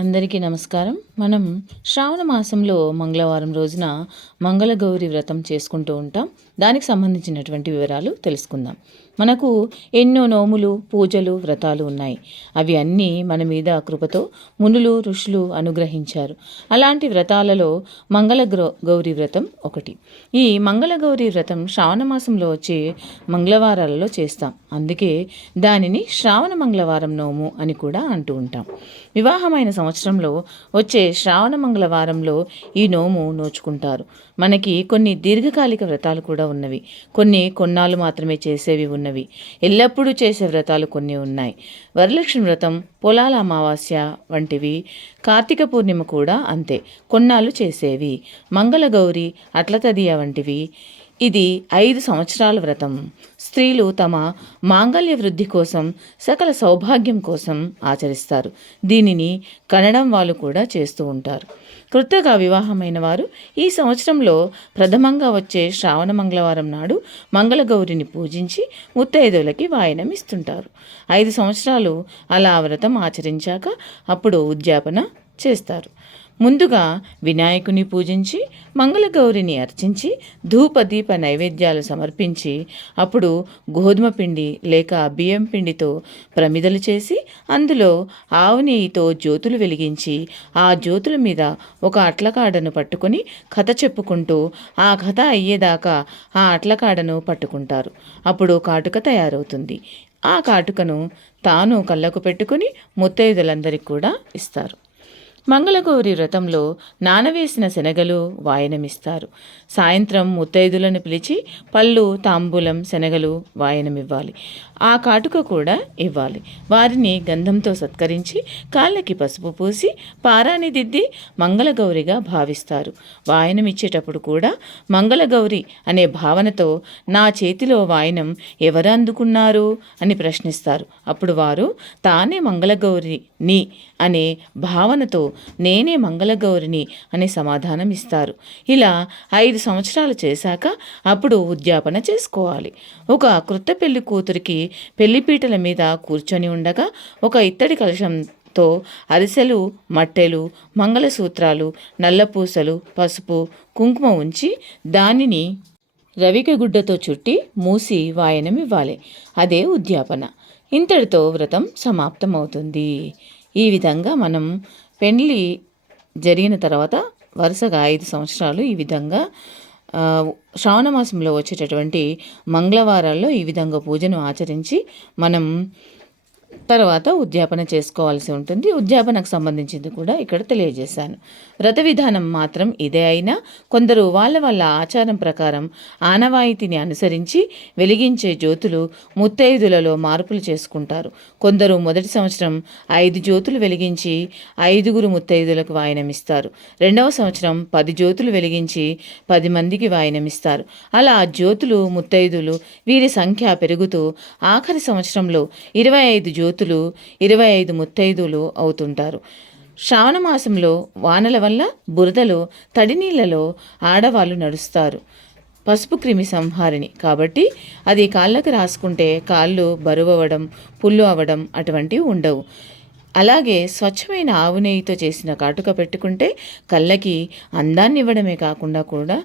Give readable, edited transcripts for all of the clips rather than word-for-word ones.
అందరికీ నమస్కారం. మనం శ్రావణ మాసంలో మంగళవారం రోజున మంగళగౌరి వ్రతం చేసుకుంటూ ఉంటాం. దానికి సంబంధించినటువంటి వివరాలు తెలుసుకుందాం. మనకు ఎన్నో నోములు, పూజలు, వ్రతాలు ఉన్నాయి. అవి అన్నీ మన మీద కృపతో మునులు, ఋషులు అనుగ్రహించారు. అలాంటి వ్రతాలలో గౌరి వ్రతం ఒకటి. ఈ మంగళగౌరి వ్రతం శ్రావణ మాసంలో వచ్చే మంగళవారాలలో చేస్తాం. అందుకే దానిని శ్రావణ మంగళవారం నోము అని కూడా అంటూ ఉంటాం. వివాహమైన సంవత్సరంలో వచ్చే శ్రావణ మంగళవారంలో ఈ నోము నోచుకుంటారు. మనకి కొన్ని దీర్ఘకాలిక వ్రతాలు కూడా ఉన్నవి, కొన్ని కొన్నాళ్ళు మాత్రమే చేసేవి ఉన్నవి, ఎల్లప్పుడూ చేసే వ్రతాలు కొన్ని ఉన్నాయి. వరలక్ష్మి వ్రతం, పొలాల అమావాస్య వంటివి, కార్తీక పూర్ణిమ కూడా అంతే, కొన్నాళ్ళు చేసేవి. మంగళగౌరి, అట్లతదియ వంటివి. ఇది 5 సంవత్సరాల వ్రతం. స్త్రీలు తమ మాంగళ్య వృద్ధి కోసం, సకల సౌభాగ్యం కోసం ఆచరిస్తారు. దీనిని కన్నడం వాళ్ళు కూడా చేస్తూ ఉంటారు. కొత్తగా వివాహమైన వారు ఈ సంవత్సరంలో ప్రథమంగా వచ్చే శ్రావణ మంగళవారం నాడు మంగళగౌరిని పూజించి ముత్తైదువులకి వాయనం ఇస్తుంటారు. 5 సంవత్సరాలు అలా వ్రతం ఆచరించాక అప్పుడు ఉద్యాపన చేస్తారు. ముందుగా వినాయకుని పూజించి మంగళగౌరిని అర్చించి ధూపదీప నైవేద్యాలు సమర్పించి అప్పుడు గోధుమ పిండి లేక బియ్యం పిండితో ప్రమిదలు చేసి అందులో ఆవు నెయ్యితో జ్యోతులు వెలిగించి ఆ జ్యోతుల మీద ఒక అట్లకాడను పట్టుకొని కథ చెప్పుకుంటూ ఆ కథ అయ్యేదాకా ఆ అట్లకాడను పట్టుకుంటారు. అప్పుడు కాటుక తయారవుతుంది. ఆ కాటుకను తాను కళ్ళకు పెట్టుకుని ముత్తైదులందరికీ కూడా ఇస్తారు. మంగళగౌరి వ్రతంలో నానవేసిన శనగలు వాయనమిస్తారు. సాయంత్రం ముత్తైదులను పిలిచి పళ్ళు, తాంబూలం, శనగలు వాయనమివ్వాలి. ఆ కాటుక కూడా ఇవ్వాలి. వారిని గంధంతో సత్కరించి కాళ్ళకి పసుపు పూసి పారాని దిద్ది మంగళగౌరిగా భావిస్తారు. వాయనమిచ్చేటప్పుడు కూడా మంగళగౌరి అనే భావనతో నా చేతిలో వాయనం ఎవరు అందుకున్నారు అని ప్రశ్నిస్తారు. అప్పుడు వారు తానే మంగళగౌరిని అనే భావనతో నేనే మంగళగౌరిని అనే సమాధానం ఇస్తారు. ఇలా 5 సంవత్సరాలు చేశాక అప్పుడు ఉద్యాపన చేసుకోవాలి. ఒక క్రొత్త పెళ్లి కూతురికి పెళ్లిపీటల మీద కూర్చొని ఉండగా ఒక ఇత్తడి కలశంతో అరిసెలు, మట్టెలు, మంగళసూత్రాలు, నల్లపూసలు, పసుపు, కుంకుమ ఉంచి దానిని రవిక గుడ్డతో చుట్టి మూసి వాయనం ఇవ్వాలి. అదే ఉద్యాపన. ఇంతటితో వ్రతం సమాప్తమవుతుంది. ఈ విధంగా మనం పెళ్లి జరిగిన తర్వాత వరుసగా 5 సంవత్సరాలు ఈ విధంగా శ్రావణ మాసంలో వచ్చేటటువంటి మంగళవారాల్లో ఈ విధంగా పూజను ఆచరించి మనం తర్వాత ఉద్యాపన చేసుకోవాల్సి ఉంటుంది. ఉద్యాపనకు సంబంధించింది కూడా ఇక్కడ తెలియజేశాను. వ్రత విధానం మాత్రం ఇదే అయినా కొందరు వాళ్ళ ఆచారం ప్రకారం ఆనవాయితీని అనుసరించి వెలిగించే జ్యోతులు ముత్తైదులలో మార్పులు చేసుకుంటారు. కొందరు మొదటి సంవత్సరం 5 జ్యోతులు వెలిగించి 5గురు ముత్తైదులకు వాయనమిస్తారు. 2వ సంవత్సరం 10 జ్యోతులు వెలిగించి 10 మందికి వాయనమిస్తారు. అలా జ్యోతులు, ముత్తైదులు వీరి సంఖ్య పెరుగుతూ ఆఖరి సంవత్సరంలో 25 జ్యోతులు, 25 ముత్తైదులు అవుతుంటారు. శ్రావణ మాసంలో వానల వల్ల బురదలో, తడి నీళ్లలో ఆడవాళ్ళు నడుస్తారు. పసుపు క్రిమి సంహారిణి కాబట్టి అది కాళ్ళకు రాసుకుంటే కాళ్ళు బరువు అవ్వడం, పుల్లు అవ్వడం అటువంటివి ఉండవు. అలాగే స్వచ్ఛమైన ఆవు నెయ్యితో చేసిన కాటుక పెట్టుకుంటే కళ్ళకి అందాన్ని ఇవ్వడమే కాకుండా కూడా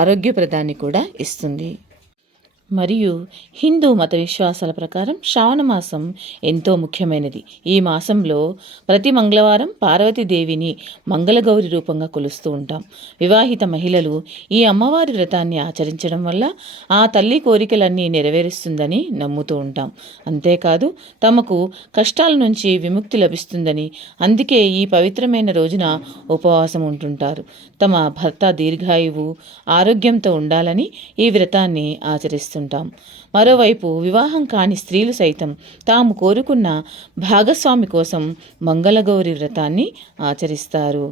ఆరోగ్యప్రదాన్ని కూడా ఇస్తుంది. మరియు హిందూ మత విశ్వాసాల ప్రకారం శ్రావణ మాసం ఎంతో ముఖ్యమైనది. ఈ మాసంలో ప్రతి మంగళవారం పార్వతీదేవిని మంగళగౌరి రూపంగా కొలుస్తూ ఉంటాం. వివాహిత మహిళలు ఈ అమ్మవారి వ్రతాన్ని ఆచరించడం వల్ల ఆ తల్లి కోరికలన్నీ నెరవేరుస్తుందని నమ్ముతూ ఉంటాం. అంతేకాదు తమకు కష్టాల నుంచి విముక్తి లభిస్తుందని, అందుకే ఈ పవిత్రమైన రోజున ఉపవాసం ఉంటుంటారు. తమ భర్త దీర్ఘాయువు, ఆరోగ్యంతో ఉండాలని ఈ వ్రతాన్ని ఆచరిస్తారు. మరోవైపు వివాహం కాని స్త్రీలు సైతం తాము కోరుకున్న భాగస్వామి కోసం మంగళగౌరి వ్రతాన్ని ఆచరిస్తారు.